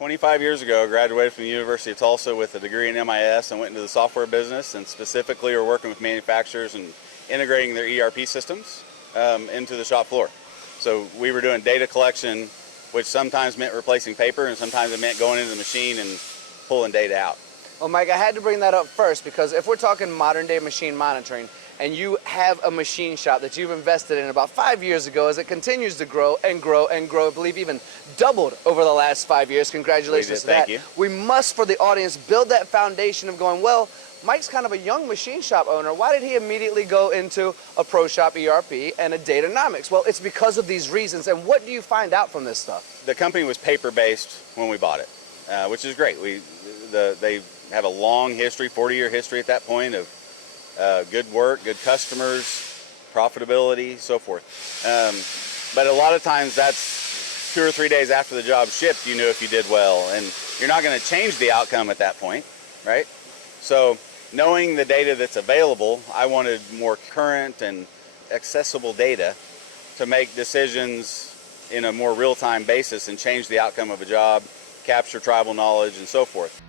25 years ago, I graduated from the University of Tulsa with a degree in MIS and went into the software business, and specifically are working with manufacturers and integrating their ERP systems into the shop floor. So we were doing data collection, which sometimes meant replacing paper, and sometimes it meant going into the machine and pulling data out. Well, Mike, I had to bring that up first because if we're talking modern day machine monitoring, and you have a machine shop that you've invested in about 5 years ago as it continues to grow and grow and grow, I believe even doubled over the last 5 years. Congratulations to that. Thank you. We must, for the audience, build that foundation of going, well, Mike's kind of a young machine shop owner. Why did he immediately go into a Pro Shop ERP and a Datanomix? Well, it's because of these reasons. And what do you find out from this stuff? The company was paper-based when we bought it, which is great. They have a long history, 40-year history at that point of good work, good customers, profitability, so forth. But a lot of times that's 2 or 3 days after the job shipped, you knew if you did well, and you're not going to change the outcome at that point, right? So knowing the data that's available, I wanted more current and accessible data to make decisions in a more real-time basis and change the outcome of a job, capture tribal knowledge, and so forth.